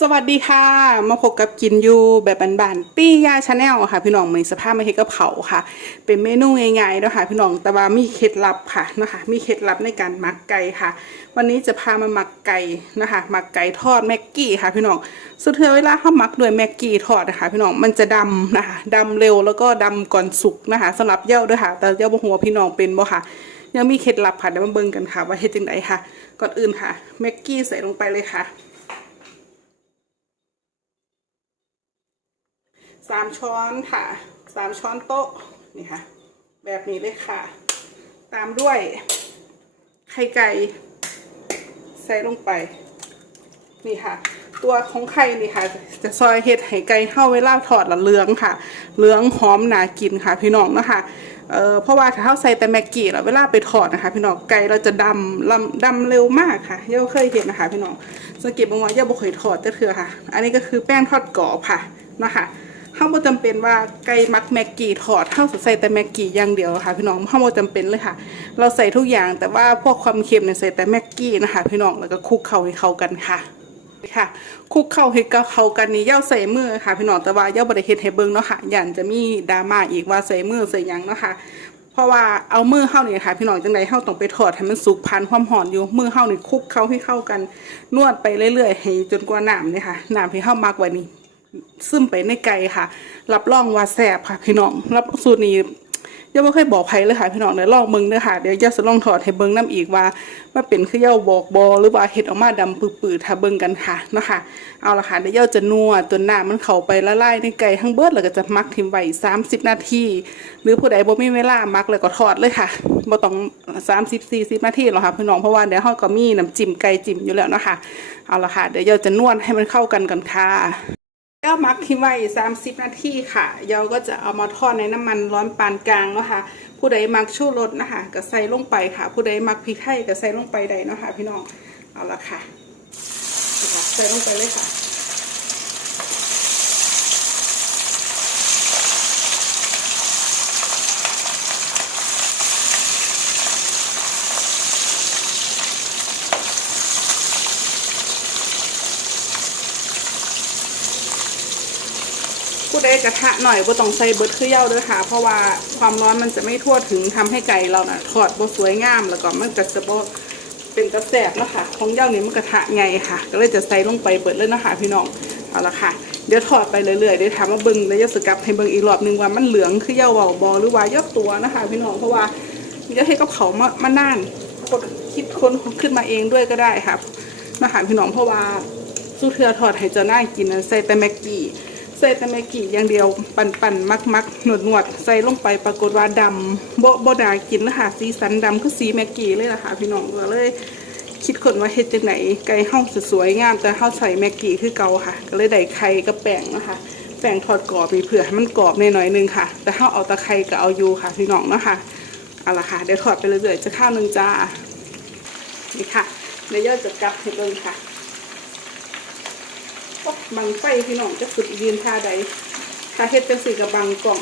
สวัสดีค่ะ มาพบกับกินยูแบบบานๆปี้ยาชาแนลค่ะ พี่น้องมีสภาพมาเฮ็ดกับเขาค่ะ เป็นเมนูง่ายๆเนาะค่ะพี่น้องแต่ว่ามีเคล็ดลับค่ะนะคะมีเคล็ดลับในการหมักไก่ค่ะ วันนี้จะพามาหมักไก่นะคะหมักไก่ทอดแม็กกี้ค่ะ พี่น้องสุดท้ายเวลาเขาหมักด้วยแม็กกี้ทอดนะคะพี่น้องมันจะดำนะคะดำเร็วแล้วก็ดำก่อนสุกนะคะสำหรับเย้าด้วยค่ะ แต่เย้าบ่หัวาพี่น้องเป็นบ่ค่ะยังมีเคล็ดลับค่ะเดี๋ยวมาเบิ่งกันค่ะ ว่าเฮ็ดจังไดค่ะ ก่อนอื่นค่ะแม็กกี้ใส่ลงไปเลยค่ะ สามช้อนค่ะสามช้อนโต๊ะนี่ค่ะ แบบนี้เลยค่ะ ตามด้วยไข่ไก่ใส่ลงไป นี่ค่ะ ตัวของไข่นี่ค่ะ จะซอยเห็ดไห่ไก่เข้าเวลาถอดละเหลืองค่ะเหลืองหอมหนากินค่ะ พี่น้องนะคะเอ่อเพราะว่าถ้าเขาใส่แต่แม็กกี้แล้วเวลาไปถอดนะคะ พี่น้องไก่เราจะดำลำดำเร็วมากค่ะย่าเคยเห็นนะคะ พี่น้องสังเกตบางวันย่าบ่เคยถอดแต่เถื่อค่ะ อันนี้ก็คือแป้งทอดกรอบค่ะนะคะ เฮาบ่จำเป็นว่าไก่มักแม็กกี้ถอดเฮาสิใส่แต่แม็กกี้อย่างเดียวค่ะ พี่น้องเฮาบ่จำเป็นเลยค่ะ เราใส่ทุกอย่างแต่ว่าพวกความเค็มเนี่ยใส่แต่แม็กกี้นะคะ พี่น้องแล้วก็คลุกเข้าให้เข้ากันค่ะค่ะคลุกเข้าเฮ็ดกับเข้ากันนี่เย่าใส่มือค่ะพี่น้องแต่ว่าเย่าบ่ได้เฮ็ดให้เบิ่งเนาะค่ะย่านจะมีดราม่าอีกว่าใส่มือใส่ยังเนาะค่ะเพราะว่าเอามือเฮานี่ค่ะ พี่น้องจังไดเฮาต้องไปทอดให้มันสุกพันความหอมอยู่มือเฮานี่คุกเข้าให้เข้ากันนวดไปเรื่อยๆให้จนกว่าน้ำเนี่ยค่ะน้ำที่เฮามักไว้นี่ ซึมไปในไก่ค่ะ รับรองว่าแซ่บค่ะพี่น้อง รับสูตรนี้ย่าบ่เคยบอกใครเลยค่ะพี่น้องเดี๋ยวลองเบิ่งเด้อค่ะเดี๋ยวย่าจะลองถอดให้เบิ่งน้ำอีกว่าว่าเป็นคือย่าบอกบอหรือว่าเฮ็ดออกมาดำปื้อๆถ้าเบิ่งกันค่ะนะคะเอาละค่ะเดี๋ยวย่าจะนวดจนน้ำมันเข้าไปละลายในไก่ทั้งเบิดแล้วก็จะมักทิ้งไว้30นาทีหรือผู้ใดบ่มีเวลามักเลยก็ทอดเลยค่ะบ่ต้อง30 40นาทีหรอกค่ะพี่น้องเพราะว่าเดี๋ยวเฮาก็มีน้ำจิ้มไก่จิ้มอยู่แล้วนะคะเอาละค่ะเดี๋ยวย่าจะนวดให้มันเข้ากันก่อนค่ะ ก็มักทิ้งไว้30 นาทีค่ะเยาก็จะเอามาทอดในน้ำมันร้อนปานกลางเนาะค่ะ ผู้ใดมักชูรสนะคะก็ใส่ลงไปค่ะ ผู้ใดมักพริกไทยก็ใส่ลงไปได้เนาะค่ะพี่น้อง เอาละค่ะ ใส่ลงไปเลยค่ะ ผู้ใดกระทะหน่อยบ่ต้องใส่เบิดคือเย้าเด้วยค่ะ เพราะว่าความร้อนมันจะไม่ทั่วถึงทำให้ไก่เราน่ะทอดบ่สวยงามแล้วก็มันก็จะบ่เป็นกระแสบเนาะค่ะของเย้านี่มันกระทะไงค่ะ ก็เลยจะใส่ลงไปเบิดเลยนะคะพี่น้องเอาละค่ะ เดี๋ยวทอดไปเรื่อยๆเดี๋ยวถามว่าเบิ่งแล้วจะสกับให้เบิ่งอีกรอบหนึงว่ามันเหลืองคือเย้าเว้าบ่หรือว่ายอดตัวนะคะ พี่น้องเพราะว่าเดี๋ยวให้กับเขามามานานคนคิดค้นขึ้นมาเองด้วยก็ได้ค่ะนะคะพี่น้องเพราะว่าสู้เทือทอดให้เจ้าหน้ากินนั้นใส่แต่แม็กกี้ ส่แต่แมกกี้อย่างเดียว ปั่นปั่นมักมักหนวดหนวดใส่ลงไปปรากฏว่าดำบ่บ่ดากินนะคะสีสันดำคือสีแมกกี้เลยล่ะค่ะพี่น้องก็เลย คิดคนว่าเฮ็ดจังไหนไก่เฮาสวยๆงาม แต่เฮาใส่แมกกี้คือเก่าค่ะ ก็เลยได้ไข่กับแป้งนะคะแป้งทอดกรอบมีเผื่อให้มันกรอบในหน่อยนึงค่ะ แต่เฮาเอาตะไคร้ก็เอาอยู่ค่ะพี่น้องเนาะค่ะเอาละค่ะเดี๋ยวทอดไปเรื่อยๆจะข้าวหนึงจ้านี่ค่ะเดี๋ยวย่อจะกลับให้เบิ่งค่ะ บังไฟพี่น้องจะสุดยืนท่าใดถ้าเฮ็ดจังสีกับบังกล่อง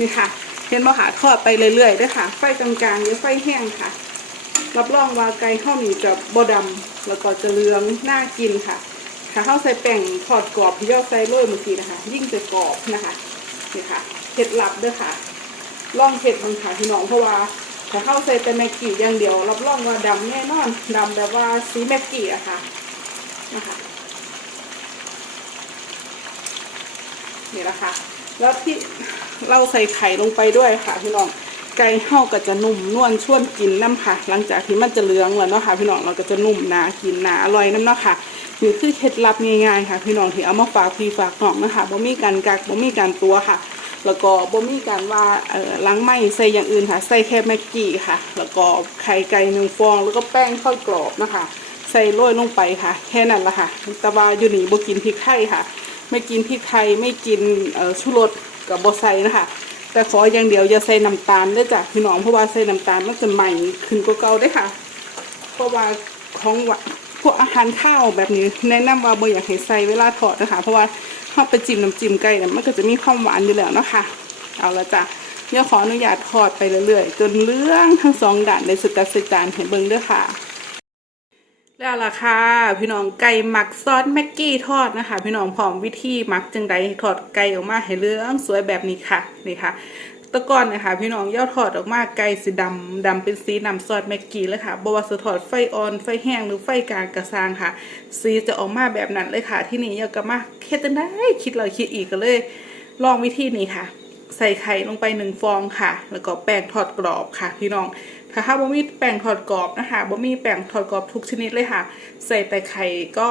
นี่ค่ะ เห็นบ่ค่ะทอดไปเรื่อยๆด้วยค่ะ ไฟกลางๆหรือไฟแห้งค่ะ รับรองว่าไก่ข้าวหนีจะบ่ดำแล้วก็จะเหลืองน่ากินค่ะถ้าข้าวใส่แป้งทอดกรอบที่ยอดใส่โรยเมื่อกี้นะคะ ยิ่งจะกรอบนะคะนี่ค่ะเห็ดลับด้วยค่ะลองเห็ดบังค่ะพี่น้องเพราะว่าถ้าข้าวใส่แต่แม็กกี้อย่างเดียวรับรองว่าดำแน่นอนดำแบบว่าสีแม็กกี้อะค่ะนะคะ นี่และค่ะแล้วที่เราใส่ไข่ลงไปด้วยค่ะพี่น้องไก่เห่าก็จะนุ่มนวลชวนกินน้ำค่ะ หลังจากที่มันจะเหลืองแล้วเนาะค่ะ พี่น้องเราก็จะนุ่มนากินนาอร่อยน้ำเนาะค่ะนี่คือเคล็ดลับง่ายๆค่ะ พี่น้องที่เอามาฝากพี่ฝากน้องนะคะบ่มีการกักบ่มีการตัวค่ะ แล้วก็บ่มีการว่าเอ่อล้างไหม้ใส่อย่างอื่นค่ะใส่แค่แม็กกี้ค่ะ แล้วก็ไข่ไก่หนึ่งฟอง แล้วก็แป้งทอดกรอบนะคะ ใส่โรยลงไปค่ะ แค่นั้นละค่ะ แต่ว่าอยู่นี่บ่กินพริกไทยค่ะ ไม่กินพริกไทยไม่กินชูรสกับบใส่นะคะแต่ขออย่างเดียวอย่าใส่น้ำตาลเด้วยจ้ะพี่น้องเพราะว่าใส่น้ำตาลมันจะใหม่ขึ้นกว่าเก่าได้ค่ะ เพราะว่าของหวานพวกอาหารข้าวแบบนี้แนะนำว่าบ่อยากให้ใส่เวลาทอดนะคะ เพราะว่าถ้าไปจิ้มน้ำจิ้มไก่เนี่ยมันก็จะมีความหวานอยู่แล้วเนาะค่ะเอาละจ้ะเดี๋ยวขออนุญาตทอดไปเรื่อยๆ จนเหลืองทั้งสองด้านในสุดตัดสจานเห็นเบิ่งด้วยค่ะ แล้วล่ะค่ะพี่น้องไก่หมักซอสแม็กกี้ทอดนะคะ พี่น้องพร้อมวิธีหมักจังใดทอดไก่ออกมาให้เหลืองสวยแบบนี้ค่ะนี่ค่ะตะกอนนะคะพี่น้องย่อทอดออกมาไก่สีดำดำเป็นสีน้ำซอสแม็กกี้เลยค่ะบว่าจะทอดไฟออนไฟแห้งหรือไฟกลางกระซางค่ะ สีจะออกมาแบบนั้นเลยค่ะ ที่นี่ย่าก็มาเฮ็ดจังได้คิดเลยคิดอีกก็เลย ลองวิธีนี้ค่ะ ใส่ไข่ลงไปหนึ่งฟองค่ะ แล้วก็แป้งทอดกรอบค่ะพี่น้อง ถ้าถ้าบ่มีแป้งทอดกรอบนะคะบ่มีแป้งทอดกรอบทุกชนิดเลยค่ะ ใส่แต่ไข่ก็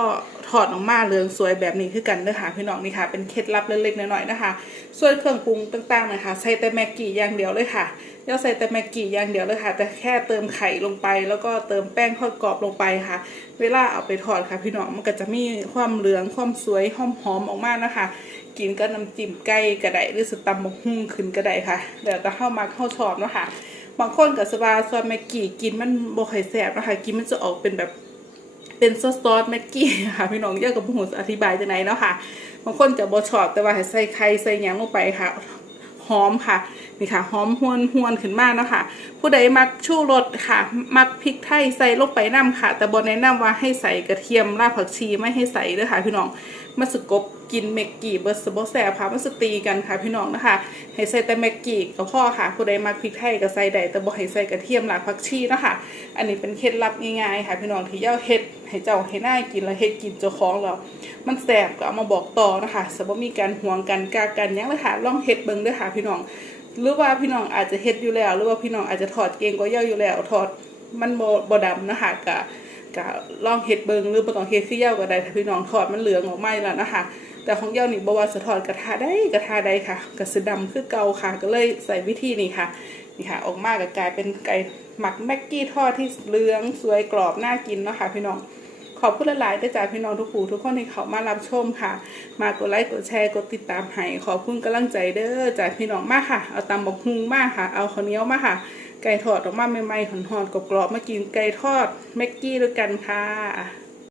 ทอดออกมาเหลืองสวยแบบนี้คือกันเด้อค่ะพี่น้องนี่ค่ะ เป็นเคล็ดลับเล็กๆน้อยๆนะคะ ส่วนเครื่องปรุงต่างๆนะคะใส่แต่แม็กกี้อย่างเดียวเลยค่ะย่าใส่แต่แม็กกี้อย่างเดียวเลยค่ะ แต่แค่เติมไข่ลงไป แล้วก็เติมแป้งทอดกรอบลงไปค่ะ เวลาเอาไปทอดค่ะ พี่น้องมันก็จะมีความเหลืองความสวยหอมๆออกมานะคะ กินก็น้ำจิ้มไก่กระไดหรือสตำบักหุ่งขึ้นกระไดค่ะแล้วแต่เข้ามาเข้าชอบเนาะค่ะ บางคนกับสบาซอสแม็กกี้กินมันบ่ค่อยแซ่บนะคะกินมันจะออกเป็นแบบเป็นซอสซอสแม็กกี้ค่ะพี่น้องเยอะกับผู้หูอธิบายจังไหนเนาะค่ะบางคนจะบ่ชอบแต่ว่าใส่ไข่ใส่ยังลงไปค่ะหอมค่ะนี่ค่ะหอมหวนหวนขึ้นมากเนาะค่ะผู้ใดมักชูรสค่ะ มักพริกไทยใส่ลงไปน้ำค่ะ แต่บอแนะนำว่าให้ใส่กระเทียมรากผักชีไม่ให้ใส่เด้อค่ะพี่น้องมาสกบ กินเมกกี้เบอร์สบแสบค่ะมาสตีกันค่ะพี่น้องนะคะ ให้ใส่แต่เมกกี้ก็พอค่ะผู้ใดมักพริกไทยก็ใส่ได้แต่บ่ให้ใส่กระเทียมรากผักชีนะคะอันนี้เป็นเคล็ดลับง่ายๆค่ะพี่น้องที่เย่าเฮ็ดให้เจ้าให้หน่ากินแล้วเฮ็ดกินเจ้าของเรา มันแสบก็เอามาบอกต่อนะคะสบ่มีการห่วงกันกากันยังเลยค่ะลองเฮ็ดเบิ่งเด้อค่ะพี่น้องหรือว่าพี่น้องอาจจะเฮ็ดอยู่แล้ว หรือว่าพี่น้องอาจจะถอดเกงกว่าเย่าอยู่แล้วถอดมันบบดำนะคะกะ กะลองเฮ็ดเบิงหรือบ่ต้องเฮ็ดคือเย่าก็ได้ถ้าพี่น้องถอดมันเหลืองออกไหมแล้วนะคะแต่ของเย่านี่บ่ว่าจะถอดกระทะได้กระทะใดค่ะก็สิดำคือเก่าค่ะ ก็เลยใส่วิธีนี้ค่ะนี่ค่ะ ออกมาก็กลายเป็นไก่หมักแม็กกี้ทอดที่เหลืองสวยกรอบน่ากินเนาะค่ะพี่น้องขอบคุณหลายๆได้จากพี่น้องทุกผู้ทุกคนที่เขามารับชมค่ะ มากดไลค์กดแชร์กดติดตามให้ขอบคุณกำลังใจเด้อจากพี่น้องมากค่ะ เอาตำบักฮุงมากค่ะ เอาข้าวเหนียวมากค่ะ ไก่ทอดออกมาใหม่ๆหอนๆกรอบๆมากินไก่ทอดแม็กกี้ด้วยกันค่ะ